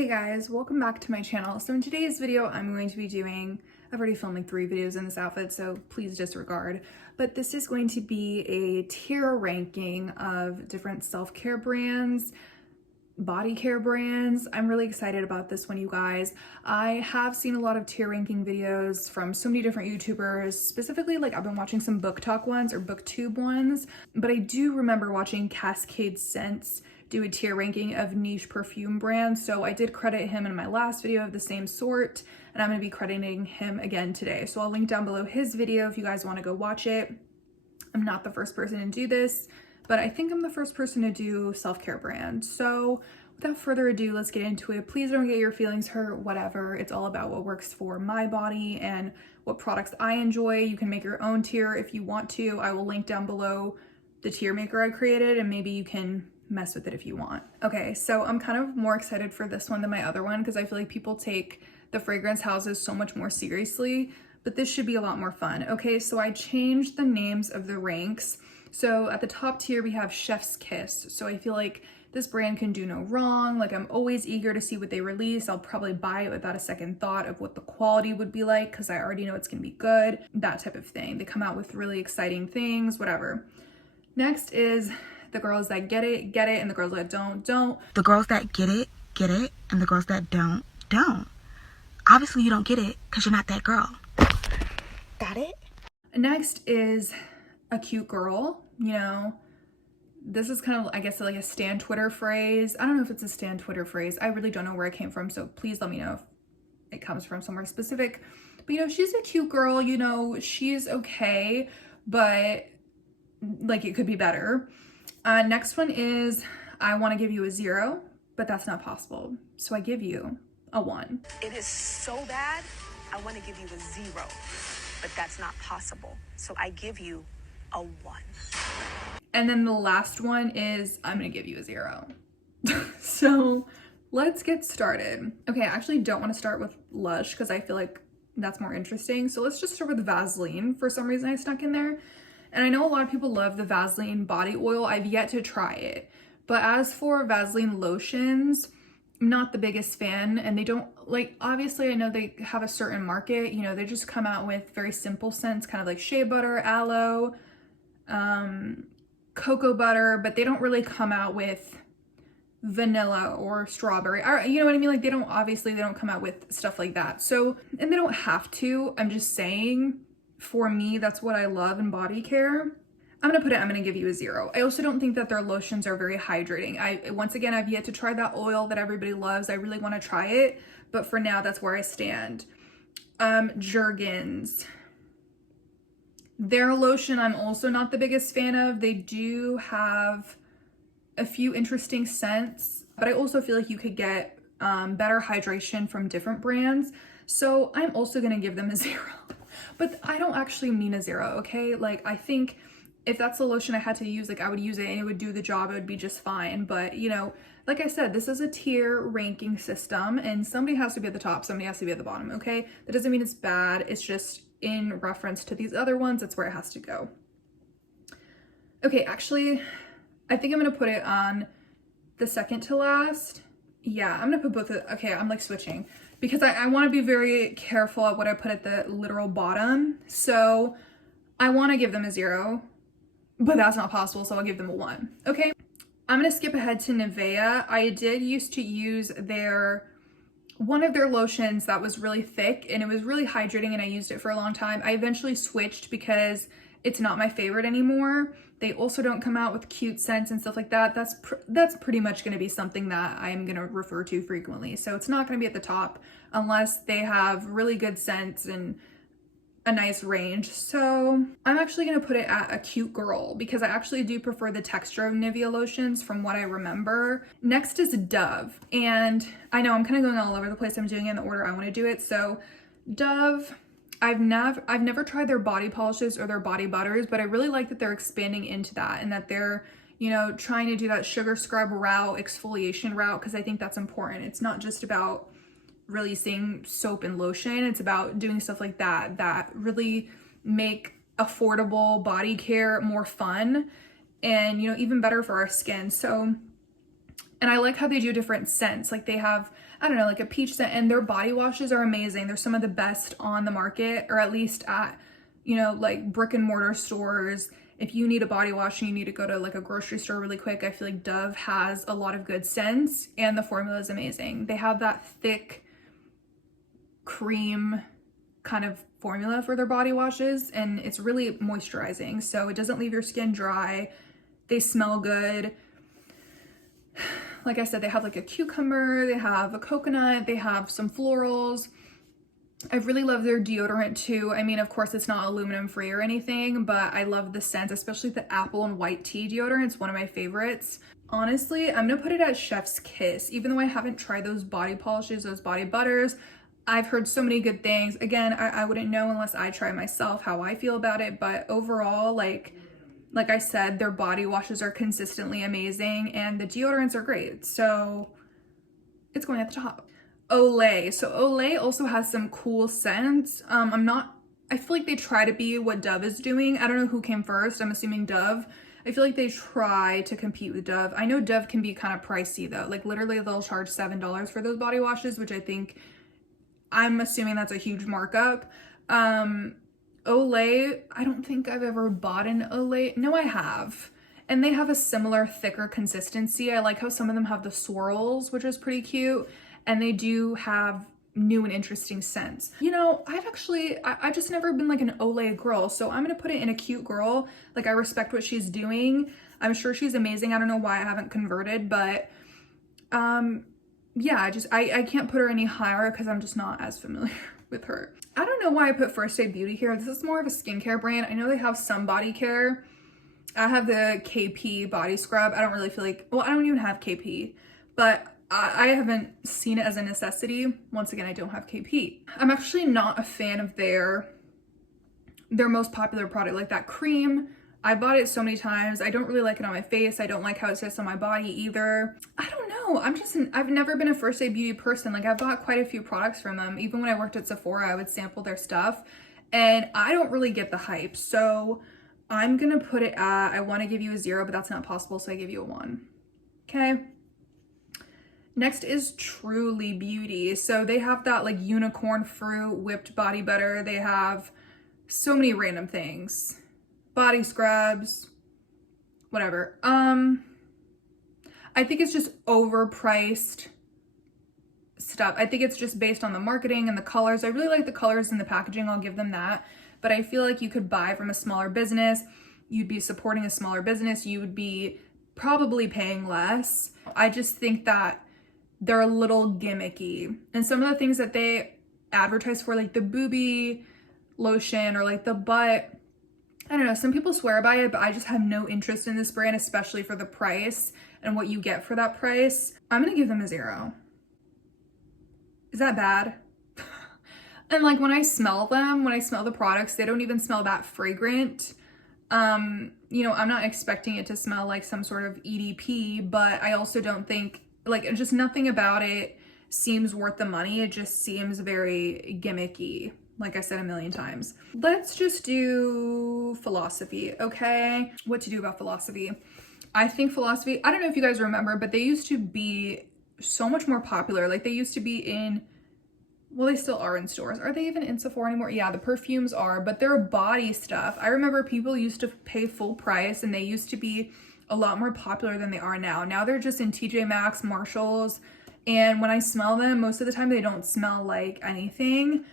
Hey guys, welcome back to my channel. So in today's video, I'm going to be doing, I've already filmed like 3 videos in this outfit, so please disregard. But this is going to be a tier ranking of different self-care brands, body care brands. I'm really excited about this one, you guys. I have seen a lot of tier ranking videos from so many different YouTubers, specifically like I've been watching some book talk ones or booktube ones, but I do remember watching Cascade Scents do a tier ranking of niche perfume brands. So I did credit him in my last video of the same sort, and I'm gonna be crediting him again today. So I'll link down below his video if you guys wanna go watch it. I'm not the first person to do this, but I think I'm the first person to do self-care brand. So without further ado, let's get into it. Please don't get your feelings hurt, whatever. It's all about what works for my body and what products I enjoy. You can make your own tier if you want to. I will link down below the tier maker I created, and maybe you can mess with it if you want. Okay, so I'm kind of more excited for this one than my other one because I feel like people take the fragrance houses so much more seriously, but this should be a lot more fun. Okay, so I changed the names of the ranks. So at the top tier, we have Chef's Kiss. So I feel like this brand can do no wrong. Like, I'm always eager to see what they release. I'll probably buy it without a second thought of what the quality would be like because I already know it's gonna be good, that type of thing. They come out with really exciting things, whatever. Next is the girls that get it, and the girls that don't. The girls that get it, and the girls that don't. Obviously, you don't get it because you're not that girl. Got it? Next is a cute girl. You know, this is kind of, I guess, like a Stan Twitter phrase. I don't know if it's a Stan Twitter phrase. I really don't know where it came from, so please let me know if it comes from somewhere specific. But, you know, she's a cute girl. You know, she's okay, but, like, it could be better. Next one is, I want to give you a 0, but that's not possible. So I give you a 1. It is so bad, I want to give you a 0, but that's not possible. So I give you a 1. And then the last one is, I'm going to give you a 0. So let's get started. Okay, I actually don't want to start with Lush because I feel like that's more interesting. So let's just start with Vaseline. For some reason I snuck in there. And I know a lot of people love the Vaseline body oil. I've yet to try it. But as for Vaseline lotions, I'm not the biggest fan. And they don't, like, obviously I know they have a certain market. You know, they just come out with very simple scents, kind of like shea butter, aloe, cocoa butter, but they don't really come out with vanilla or strawberry. You know what I mean? Like, they don't come out with stuff like that. So, and they don't have to. I'm just saying, for me, that's what I love in body care. I'm gonna give you a 0. I also don't think that their lotions are very hydrating. Once again, I've yet to try that oil that everybody loves. I really want to try it, but for now, that's where I stand. Jergens. Their lotion, I'm also not the biggest fan of. They do have a few interesting scents, but I also feel like you could get better hydration from different brands. So I'm also gonna give them a 0. But I don't actually mean a 0, okay? Like, I think if that's the lotion I had to use, like, I would use it and it would do the job. It would be just fine. But, you know, like I said, this is a tier ranking system and somebody has to be at the top, somebody has to be at the bottom, okay? That doesn't mean it's bad. It's just in reference to these other ones, that's where it has to go. Okay, actually, I think I'm gonna put it on the second to last. Yeah, I'm gonna put both of, okay, I'm like switching because I want to be very careful at what I put at the literal bottom. So I want to give them a 0, but that's not possible, so I'll give them a 1. Okay, I'm gonna skip ahead to Nevaeh. I did used to use one of their lotions that was really thick and it was really hydrating and I used it for a long time. I eventually switched because it's not my favorite anymore. They also don't come out with cute scents and stuff like that. That's pretty much going to be something that I'm going to refer to frequently. So it's not going to be at the top unless they have really good scents and a nice range. So I'm actually going to put it at a cute girl because I actually do prefer the texture of Nevaeh lotions from what I remember. Next is Dove. And I know I'm kind of going all over the place. I'm doing it in the order I want to do it. So Dove, I've never tried their body polishes or their body butters, but I really like that they're expanding into that and that they're, you know, trying to do that sugar scrub route, exfoliation route, because I think that's important. It's not just about releasing soap and lotion. It's about doing stuff like that really make affordable body care more fun and, you know, even better for our skin. So, and I like how they do different scents. Like they have I don't know, like a peach scent, and their body washes are amazing. They're some of the best on the market, or at least at, you know, like brick and mortar stores. If you need a body wash and you need to go to like a grocery store really quick, I feel like Dove has a lot of good scents, and the formula is amazing. They have that thick cream kind of formula for their body washes, and it's really moisturizing, so it doesn't leave your skin dry. They smell good. Like I said, they have like a cucumber, they have a coconut, they have some florals. I really love their deodorant too. I mean, of course it's not aluminum free or anything, but I love the scent, especially the apple and white tea deodorant. It's one of my favorites. Honestly, I'm gonna put it at Chef's Kiss. Even though I haven't tried those body polishes, those body butters, I've heard so many good things. Again, I wouldn't know unless I try myself how I feel about it, but overall, like I said, their body washes are consistently amazing, and the deodorants are great, so it's going at the top. Olay. So Olay also has some cool scents. I feel like they try to be what Dove is doing. I don't know who came first. I'm assuming Dove. I feel like they try to compete with Dove. I know Dove can be kind of pricey though. Like literally they'll charge $7 for those body washes, which I'm assuming that's a huge markup. Olay, I don't think I've ever bought an Olay. No, I have. And they have a similar thicker consistency. I like how some of them have the swirls, which is pretty cute. And they do have new and interesting scents. You know, I've just never been like an Olay girl. So I'm going to put it in a cute girl. Like I respect what she's doing. I'm sure she's amazing. I don't know why I haven't converted, but yeah, I can't put her any higher because I'm just not as familiar with her. I don't know why I put First Aid Beauty here. This is more of a skincare brand. I know they have some body care. I have the KP body scrub. I don't really feel like, well, I don't even have KP, but I haven't seen it as a necessity. Once again, I don't have KP. I'm actually not a fan of their most popular product, like that cream. I bought it so many times. I don't really like it on my face. I don't like how it sits on my body either. I don't know. I've never been a First Aid Beauty person. Like I've bought quite a few products from them. Even when I worked at Sephora, I would sample their stuff and I don't really get the hype. So I'm gonna put it at, I wanna give you a 0, but that's not possible. So I give you a 1. Okay. Next is Truly Beauty. So they have that like unicorn fruit whipped body butter. They have so many random things. Body scrubs, whatever. I think it's just overpriced stuff. I think it's just based on the marketing and the colors. I really like the colors and the packaging. I'll give them that. But I feel like you could buy from a smaller business. You'd be supporting a smaller business. You would be probably paying less. I just think that they're a little gimmicky. And some of the things that they advertise for, like the boobie lotion or like the butt, I don't know, some people swear by it, but I just have no interest in this brand, especially for the price and what you get for that price. I'm gonna give them a 0. Is that bad? And like when I smell them, when I smell the products, they don't even smell that fragrant. You know, I'm not expecting it to smell like some sort of EDP, but I also don't think, like, just nothing about it seems worth the money. It just seems very gimmicky, like I said a million times. Let's just do Philosophy, okay? What to do about Philosophy. I think Philosophy, I don't know if you guys remember, but they used to be so much more popular. Like they used to be in, well, they still are in stores. Are they even in Sephora anymore? Yeah, the perfumes are, but their body stuff, I remember people used to pay full price and they used to be a lot more popular than they are now. Now they're just in TJ Maxx, Marshalls, and when I smell them, most of the time they don't smell like anything.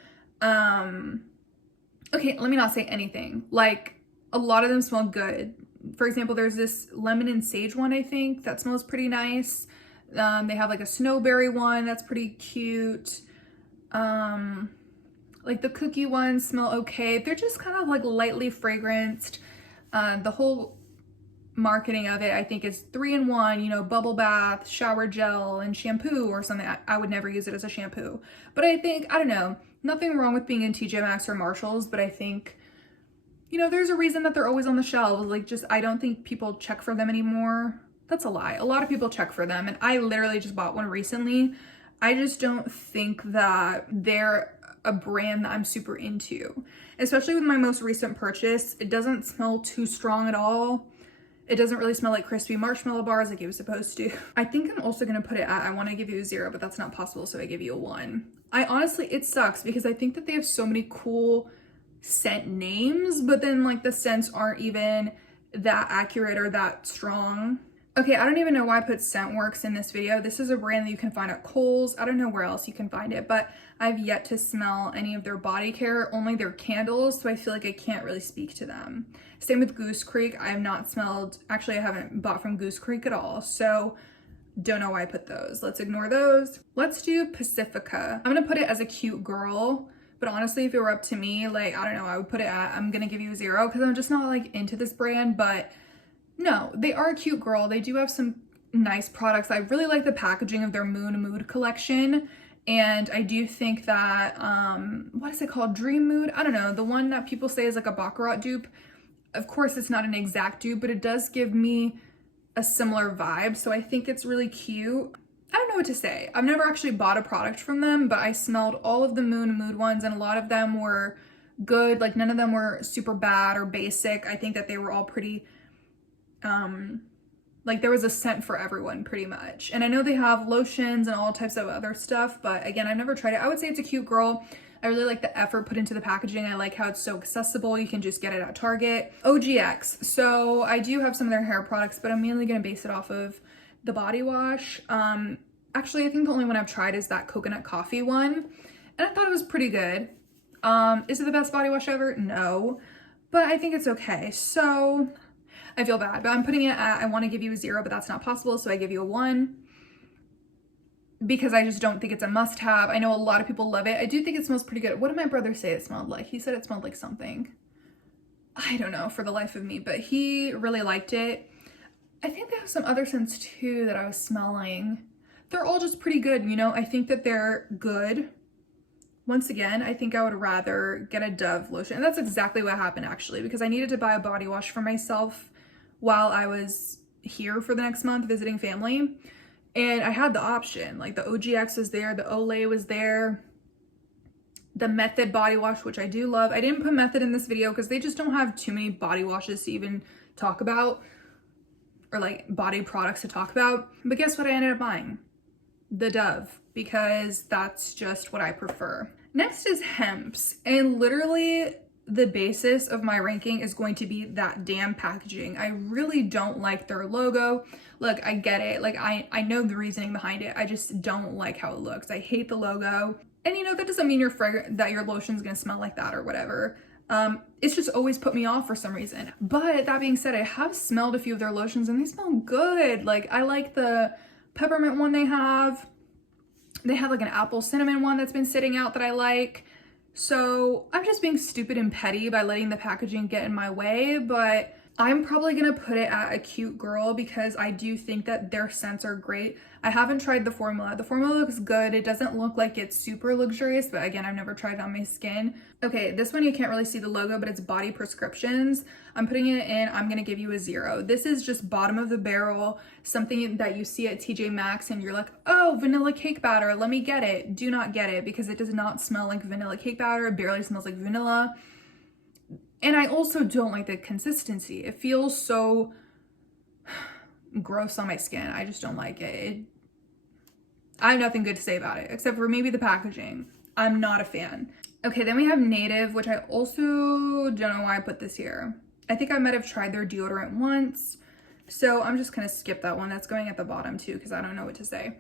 Okay, let me not say anything. Like a lot of them smell good. For example, there's this lemon and sage one, I think, that smells pretty nice. They have like a snowberry one that's pretty cute. Like the cookie ones smell okay. They're just kind of like lightly fragranced. The whole marketing of it, I think, is 3-in-1, you know, bubble bath, shower gel, and shampoo or something. I would never use it as a shampoo. But I think, I don't know, nothing wrong with being in TJ Maxx or Marshalls, but I think, you know, there's a reason that they're always on the shelves. Like, just, I don't think people check for them anymore. That's a lie. A lot of people check for them, and I literally just bought one recently. I just don't think that they're a brand that I'm super into. Especially with my most recent purchase, it doesn't smell too strong at all. It doesn't really smell like crispy marshmallow bars like it was supposed to. I think I'm also gonna put it at, I wanna give you a 0, but that's not possible, so I give you a 1. I honestly, it sucks because I think that they have so many cool scent names, but then like the scents aren't even that accurate or that strong. Okay, I don't even know why I put Scentworks in this video. This is a brand that you can find at Kohl's. I don't know where else you can find it, but I've yet to smell any of their body care, only their candles, so I feel like I can't really speak to them. Same with Goose Creek. I have not smelled, actually I haven't bought from Goose Creek at all, so don't know why I put those. Let's ignore those. Let's do Pacifica. I'm gonna put it as a cute girl, but honestly, if it were up to me, like, I don't know, I would put it at, I'm gonna give you a 0 because I'm just not like into this brand, but no, they are a cute girl. They do have some nice products. I really like the packaging of their Moon Mood collection. And I do think that, what is it called? Dream Mood? I don't know. The one that people say is like a Baccarat dupe. Of course, it's not an exact dupe, but it does give me a similar vibe. So I think it's really cute. I don't know what to say. I've never actually bought a product from them, but I smelled all of the Moon Mood ones and a lot of them were good. Like none of them were super bad or basic. I think that they were all pretty, like there was a scent for everyone pretty much. And I know they have lotions and all types of other stuff, but again, I've never tried it. I would say it's a cute girl. I really like the effort put into the packaging. I like how it's so accessible. You can just get it at Target. OGX. So I do have some of their hair products, but I'm mainly going to base it off of the body wash. Actually, I think the only one I've tried is that coconut coffee one. And I thought it was pretty good. Is it the best body wash ever? No, but I think it's okay. So I feel bad, but I'm putting it at, I want to give you a 0, but that's not possible. So I give you a 1 because I just don't think it's a must have. I know a lot of people love it. I do think it smells pretty good. What did my brother say it smelled like? He said it smelled like something. I don't know for the life of me, but he really liked it. I think they have some other scents too that I was smelling. They're all just pretty good. You know, I think that they're good. Once again, I think I would rather get a Dove lotion. And that's exactly what happened actually, because I needed to buy a body wash for myself while I was here for the next month visiting family. And I had the option, like the OGX was there, the Olay was there, the Method body wash, which I do love. I didn't put Method in this video because they just don't have too many body washes to even talk about, or like body products to talk about. But guess what I ended up buying? The Dove, because that's just what I prefer. Next is Hemp's, and literally the basis of my ranking is going to be that damn packaging. I really don't like their logo. Look, I get it. Like I know the reasoning behind it. I just don't like how it looks. I hate the logo. And you know, that doesn't mean that your lotion's gonna smell like that or whatever. It's just always put me off for some reason. But that being said, I have smelled a few of their lotions and they smell good. Like I like the peppermint one they have. They have like an apple cinnamon one that's been sitting out that I like. So I'm just being stupid and petty by letting the packaging get in my way, but I'm probably gonna put it at a cute girl because I do think that their scents are great. I haven't tried the formula. The formula looks good. It doesn't look like it's super luxurious, but again, I've never tried it on my skin. Okay, this one you can't really see the logo, but it's Body Prescriptions. I'm putting it in, I'm gonna give you a 0. This is just bottom of the barrel, something that you see at TJ Maxx and you're like, oh, vanilla cake batter, let me get it. Do not get it because it does not smell like vanilla cake batter. It barely smells like vanilla. And I also don't like the consistency. It feels so gross on my skin. I just don't like it. I have nothing good to say about it, except for maybe the packaging. I'm not a fan. Okay, then we have Native, which I also don't know why I put this here. I think I might have tried their deodorant once. So I'm just gonna skip that one. That's going at the bottom too, because I don't know what to say.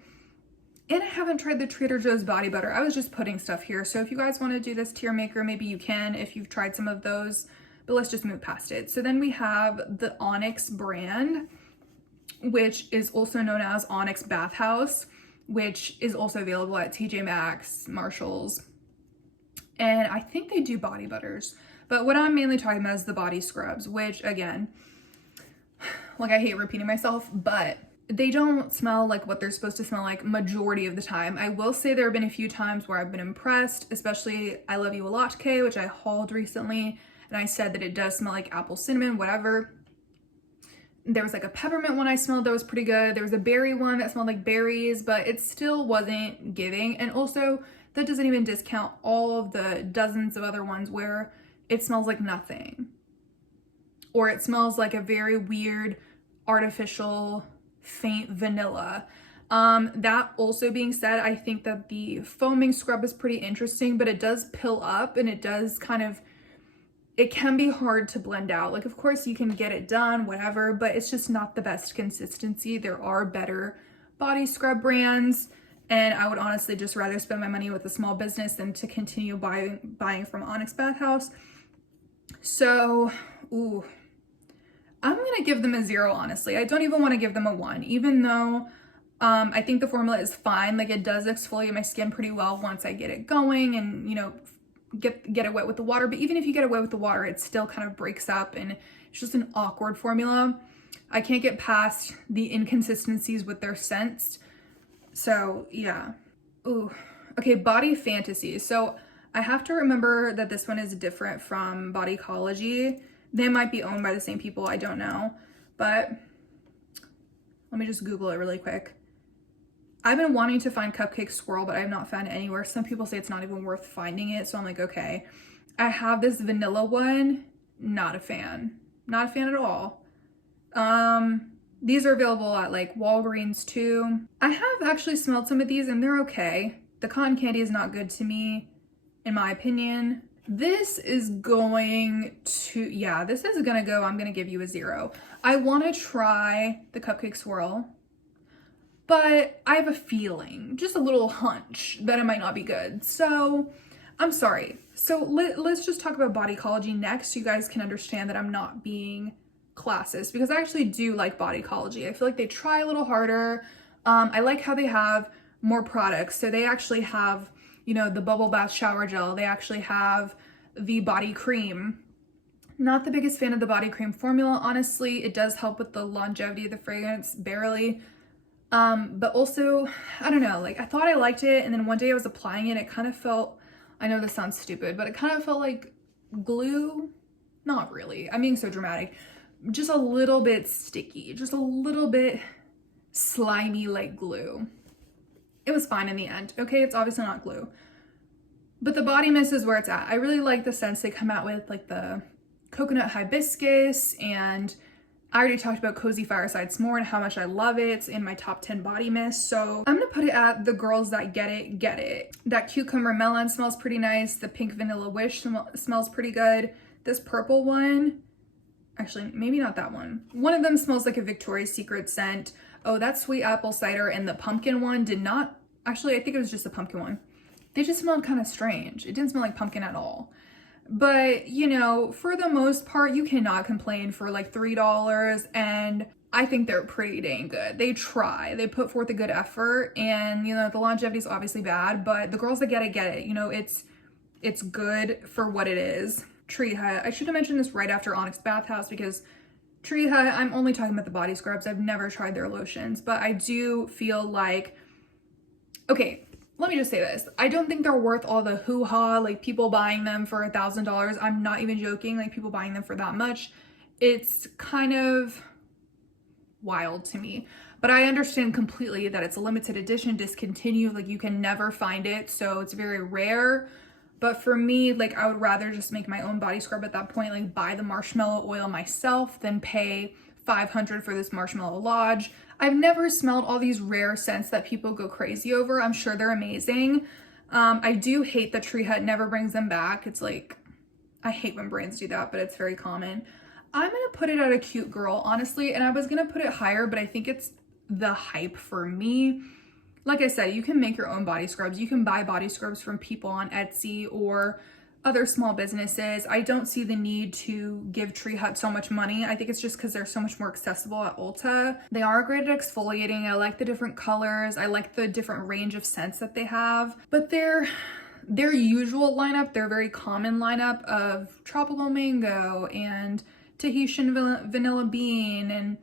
And I haven't tried the Trader Joe's body butter. I was just putting stuff here. So if you guys want to do this tier maker, maybe you can if you've tried some of those, but let's just move past it. So then we have the Onyx brand, which is also known as Onyx Bathhouse, which is also available at TJ Maxx, Marshalls. And I think they do body butters, but what I'm mainly talking about is the body scrubs, which again, like I hate repeating myself, but they don't smell like what they're supposed to smell like majority of the time. I will say there have been a few times where I've been impressed, especially I Love You a Lot, which I hauled recently, and I said that it does smell like apple cinnamon, whatever. There was like a peppermint one I smelled that was pretty good. There was a berry one that smelled like berries, but it still wasn't giving. And also, that doesn't even discount all of the dozens of other ones where it smells like nothing. Or it smells like a very weird artificial faint vanilla. That also being said, I think that the foaming scrub is pretty interesting, but it does pill up and it does kind of, it can be hard to blend out. Like, of course you can get it done, whatever, but it's just not the best consistency. There are better body scrub brands, and I would honestly just rather spend my money with a small business than to continue buying from Onyx Bathhouse. So, ooh, I'm gonna give them a 0, honestly. I don't even want to give them a 1, even though I think the formula is fine. Like, it does exfoliate my skin pretty well once I get it going and, you know, get it wet with the water. But even if you get it wet with the water, it still kind of breaks up and it's just an awkward formula. I can't get past the inconsistencies with their scents. So yeah. Ooh. Okay, Body Fantasies. So I have to remember that this one is different from Body Ecology. They might be owned by the same people, I don't know. But let me just Google it really quick. I've been wanting to find Cupcake Swirl, but I have not found it anywhere. Some people say it's not even worth finding it, so I'm like, okay. I have this vanilla one, not a fan. Not a fan at all. These are available at like Walgreens too. I have actually smelled some of these and they're okay. The cotton candy is not good to me, in my opinion. This is going to, yeah, this is gonna go, I'm gonna give you a 0. I wanna try the Cupcake Swirl, but I have a feeling, just a little hunch, that it might not be good. So I'm sorry. So let's just talk about Body Ecology next so you guys can understand that I'm not being classist, because I actually do like Body Ecology. I feel like they try a little harder. I like how they have more products. So they actually have, you know, the bubble bath shower gel. They actually have the body cream. Not the biggest fan of the body cream formula, honestly. It does help with the longevity of the fragrance, barely. But also, I don't know, like I thought I liked it, and then one day I was applying it, it kind of felt, I know this sounds stupid, but it kind of felt like glue. Not really, I'm being so dramatic. Just a little bit sticky, just a little bit slimy like glue. It was fine in the end. Okay, it's obviously not glue. But the body mist is where it's at. I really like the scents they come out with, like the coconut hibiscus, and I already talked about Cozy Fireside S'more and how much I love it. It's in my top 10 body mist. So I'm gonna put it at the girls that get it, get it. That cucumber melon smells pretty nice. The pink vanilla wish smells pretty good. This purple one, actually, maybe not that one. One of them smells like a Victoria's Secret scent. Oh, that sweet apple cider, and the pumpkin one did not, actually, I think it was just the pumpkin one. They just smelled kind of strange. It didn't smell like pumpkin at all. But, you know, for the most part, you cannot complain for like $3, and I think they're pretty dang good. They try. They put forth a good effort, and, you know, the longevity is obviously bad, but the girls that get it, get it. You know, it's good for what it is. Tree Hut. I should have mentioned this right after Onyx Bathhouse, because Tree Hut, I'm only talking about the body scrubs. I've never tried their lotions, but I do feel like, okay, let me just say this. I don't think they're worth all the hoo-ha, like people buying them for $1,000. I'm not even joking, like people buying them for that much. It's kind of wild to me. But I understand completely that it's a limited edition, discontinued, like you can never find it, so it's very rare. But for me, like I would rather just make my own body scrub at that point, like buy the marshmallow oil myself than pay $500 for this Marshmallow Lodge. I've never smelled all these rare scents that people go crazy over. I'm sure they're amazing. I do hate that Tree Hut never brings them back. It's like, I hate when brands do that, but it's very common. I'm gonna put it at a cute girl, honestly, and I was gonna put it higher, but I think it's the hype for me. Like I said, you can make your own body scrubs. You can buy body scrubs from people on Etsy or other small businesses. I don't see the need to give Tree Hut so much money. I think it's just because they're so much more accessible at Ulta. They are great at exfoliating. I like the different colors. I like the different range of scents that they have. But their usual lineup, their very common lineup of tropical mango and Tahitian vanilla bean, and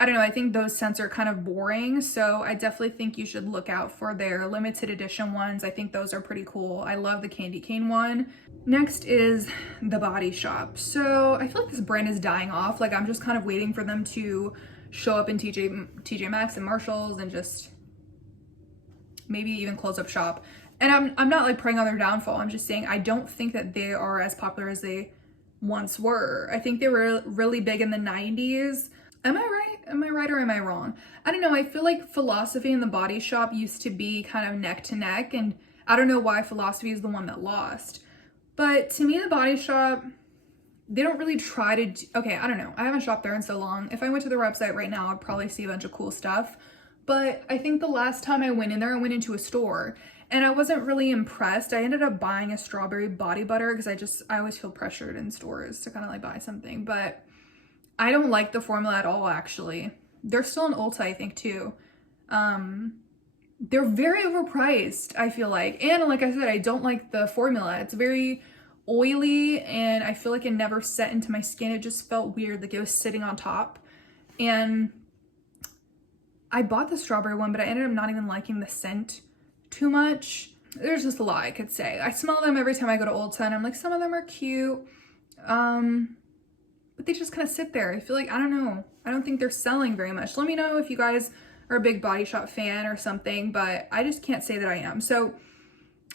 I don't know, I think those scents are kind of boring, so I definitely think you should look out for their limited edition ones. I think those are pretty cool. I love the candy cane one. Next is The Body Shop. So I feel like this brand is dying off. Like I'm just kind of waiting for them to show up in TJ Maxx and Marshalls and just maybe even close up shop. And I'm not like preying on their downfall. I'm just saying I don't think that they are as popular as they once were. I think they were really big in the 90s. Am I right? Am I right or am I wrong? I don't know. I feel like Philosophy and The Body Shop used to be kind of neck to neck, and I don't know why Philosophy is the one that lost. But to me, The Body Shop, they don't really try to okay, I don't know. I haven't shopped there in so long. If I went to their website right now, I'd probably see a bunch of cool stuff. But I think the last time I went in there, I went into a store and I wasn't really impressed. I ended up buying a strawberry body butter because I always feel pressured in stores to kind of like buy something. But I don't like the formula at all, actually. They're still in Ulta, I think, too. They're very overpriced, I feel like. And like I said, I don't like the formula. It's very oily and I feel like it never set into my skin. It just felt weird, like it was sitting on top. And I bought the strawberry one, but I ended up not even liking the scent too much. There's just a lot I could say. I smell them every time I go to Ulta and I'm like, some of them are cute. But they just kind of sit there. I feel like, I don't know. I don't think they're selling very much. Let me know if you guys are a big Body Shop fan or something, but I just can't say that I am. So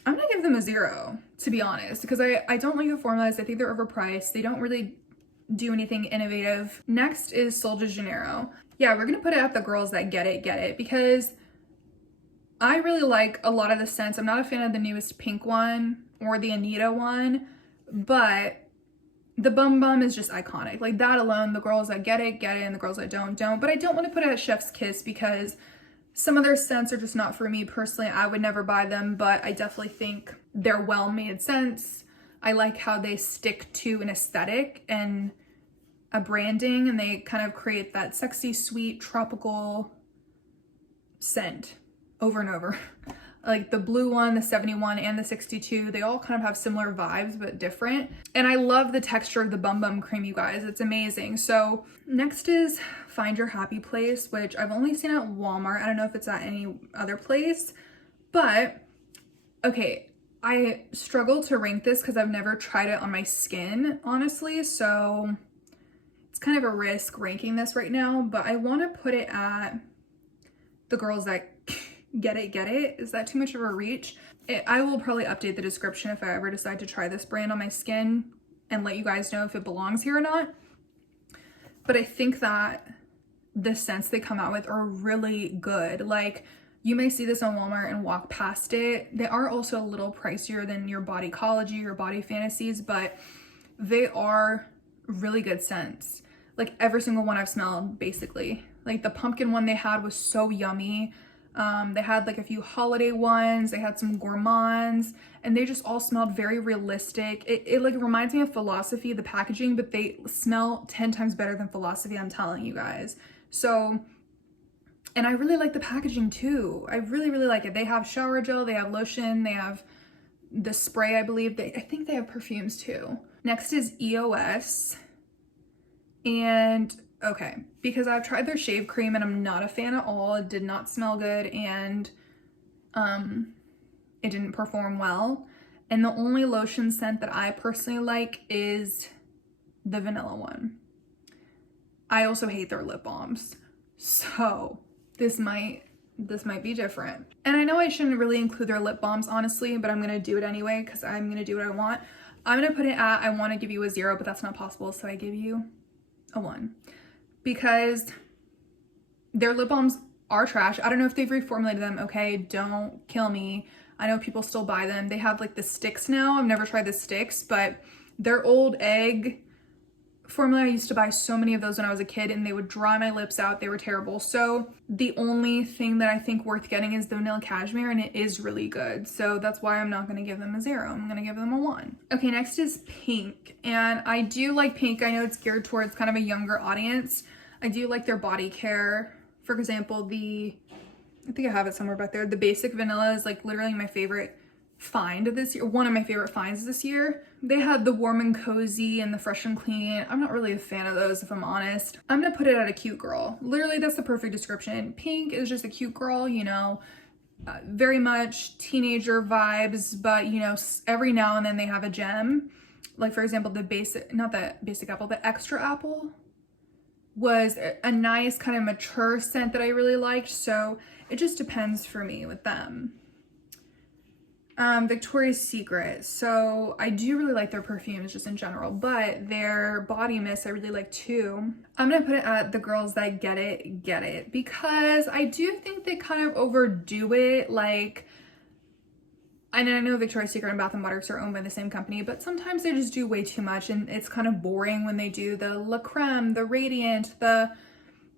I'm gonna give them a 0, to be honest, because I don't like the formulas. I think they're overpriced. They don't really do anything innovative. Next is Sol de Janeiro. Yeah, we're gonna put it at the girls that get it, because I really like a lot of the scents. I'm not a fan of the newest pink one or the Anita one, but the Bum Bum is just iconic. Like that alone, the girls that get it, and the girls that don't. But I don't want to put it at Chef's Kiss because some of their scents are just not for me personally. I would never buy them, but I definitely think they're well-made scents. I like how they stick to an aesthetic and a branding, and they kind of create that sexy, sweet, tropical scent over and over. Like the blue one, the 71, and the 62, they all kind of have similar vibes, but different. And I love the texture of the Bum Bum cream, you guys. It's amazing. So next is Find Your Happy Place, which I've only seen at Walmart. I don't know if it's at any other place, but okay, I struggle to rank this because I've never tried it on my skin, honestly. So it's kind of a risk ranking this right now, but I want to put it at the girls that get it. Is that too much of a reach? I will probably update the description if I ever decide to try this brand on my skin and let you guys know if it belongs here or not. But I think that the scents they come out with are really good. Like, you may see this on Walmart and walk past it. They are also a little pricier than your Body Ecology or Body Fantasies, but they are really good scents. Like every single one I've smelled, basically. Like the pumpkin one they had was so yummy. They had like a few holiday ones, they had some gourmands, and they just all smelled very realistic. It like reminds me of Philosophy, the packaging, but they smell 10 times better than Philosophy, I'm telling you guys. So, and I really like the packaging too. I really, really like it. They have shower gel, they have lotion, they have the spray, I believe. I think they have perfumes too. Next is EOS. And okay, because I've tried their shave cream and I'm not a fan at all. It did not smell good, and it didn't perform well. And the only lotion scent that I personally like is the vanilla one. I also hate their lip balms. So this might be different. And I know I shouldn't really include their lip balms, honestly, but I'm gonna do it anyway because I'm gonna do what I want. I'm gonna put it at, I want to give you a 0, but that's not possible, so I give you a 1. Because their lip balms are trash. I don't know if they've reformulated them, okay? Don't kill me. I know people still buy them. They have like the sticks now. I've never tried the sticks, but their old egg formula, I used to buy so many of those when I was a kid, and they would dry my lips out. They were terrible. So the only thing that I think worth getting is the vanilla cashmere, and it is really good. So that's why I'm not going to give them a 0. I'm going to give them a 1. Okay, next is Pink. And I do like Pink. I know it's geared towards kind of a younger audience. I do like their body care. For example, I think I have it somewhere back there. The basic vanilla is like literally my favorite find of this year. One of my favorite finds this year. They had the Warm and Cozy and the Fresh and Clean. I'm not really a fan of those, if I'm honest. I'm gonna put it at a cute girl. Literally, that's the perfect description. Pink is just a cute girl, you know, very much teenager vibes, but you know, every now and then they have a gem. Like for example, not the basic apple, the extra apple was a nice kind of mature scent that I really liked. So it just depends for me with them. Victoria's Secret. So I do really like their perfumes just in general, but their body mist I really like too. I'm gonna put it at the girls that get it, because I do think they kind of overdo it. Like, I know Victoria's Secret and Bath and Monarchs are owned by the same company, but sometimes they just do way too much, and it's kind of boring when they do the La Creme, the Radiant, the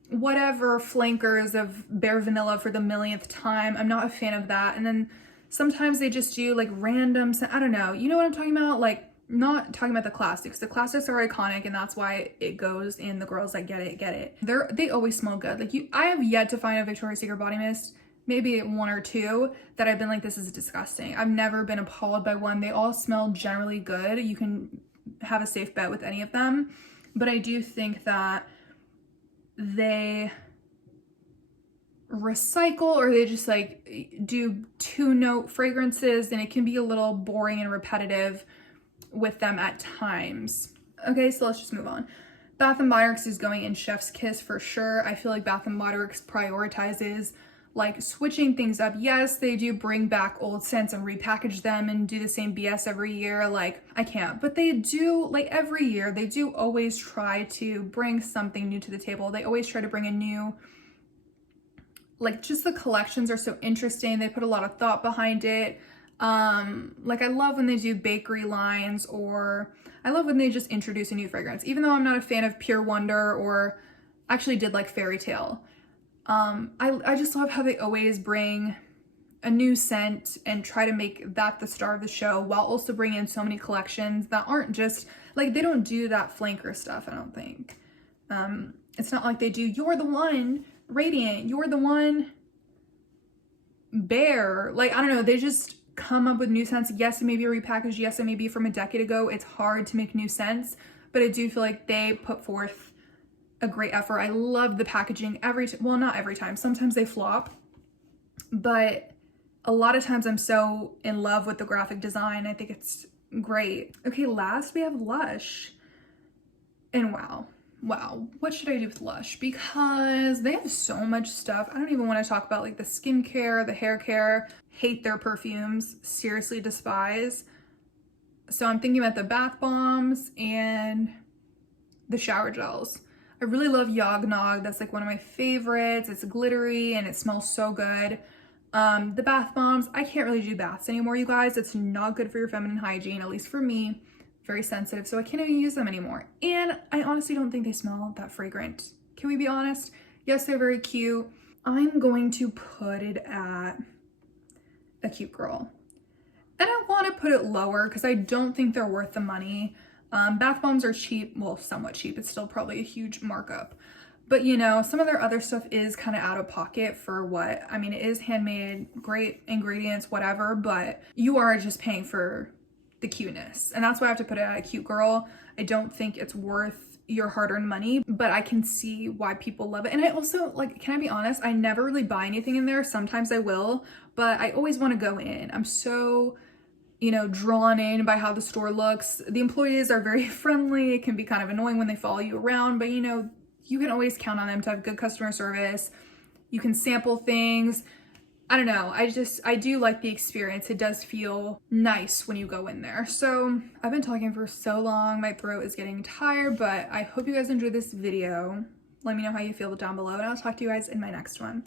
whatever flankers of Bare Vanilla for the millionth time. I'm not a fan of that. And then sometimes they just do like random, I don't know, you know what I'm talking about? Like, not talking about the classics. The classics are iconic, and that's why it goes in the girls that get it. They always smell good. Like, I have yet to find a Victoria's Secret body mist, maybe one or two, that I've been like, this is disgusting. I've never been appalled by one. They all smell generally good. You can have a safe bet with any of them. But I do think that they recycle, or they just like do 2-note fragrances, and it can be a little boring and repetitive with them at times. Okay, so let's just move on. Bath and Body Works is going in chef's kiss for sure. I feel like Bath and Body Works prioritizes like switching things up. Yes, they do bring back old scents and repackage them and do the same BS every year. Like, I can't, but they do, like, every year, they do always try to bring something new to the table. They always try to bring a new, like, just the collections are so interesting. They put a lot of thought behind it. Like, I love when they do bakery lines, or I love when they just introduce a new fragrance, even though I'm not a fan of Pure Wonder, or actually did like Fairy Tale. I just love how they always bring a new scent and try to make that the star of the show, while also bringing in so many collections that aren't just, like, they don't do that flanker stuff, I don't think. It's not like they do, you're the one Radiant, you're the one Bare. Like, I don't know, they just come up with new scents. Yes, it may be repackaged. Yes, it may be from a decade ago. It's hard to make new scents, but I do feel like they put forth a great effort. I love the packaging well, not every time. Sometimes they flop, but a lot of times I'm so in love with the graphic design. I think it's great. Okay, last we have Lush. And wow, what should I do with Lush? Because they have so much stuff. I don't even want to talk about like the skincare, the hair care. Hate their perfumes, seriously despise. So I'm thinking about the bath bombs and the shower gels. I really love Yog Nog. That's like one of my favorites. It's glittery and it smells so good. The bath bombs, I can't really do baths anymore, you guys. It's not good for your feminine hygiene, at least for me. Very sensitive, so I can't even use them anymore. And I honestly don't think they smell that fragrant. Can we be honest? Yes, they're very cute. I'm going to put it at a cute girl. And I want to put it lower because I don't think they're worth the money. Bath bombs are cheap, well, somewhat cheap. It's still probably a huge markup. But you know, some of their other stuff is kind of out of pocket for what, I mean, it is handmade, great ingredients, whatever, but you are just paying for the cuteness. And that's why I have to put it at a cute girl. I don't think it's worth your hard-earned money, but I can see why people love it. And I also, like, can I be honest? I never really buy anything in there. Sometimes I will, but I always want to go in. I'm so, you know, drawn in by how the store looks. The employees are very friendly. It can be kind of annoying when they follow you around, but you know, you can always count on them to have good customer service. You can sample things. I don't know. I do like the experience. It does feel nice when you go in there. So I've been talking for so long. My throat is getting tired, but I hope you guys enjoyed this video. Let me know how you feel down below, and I'll talk to you guys in my next one.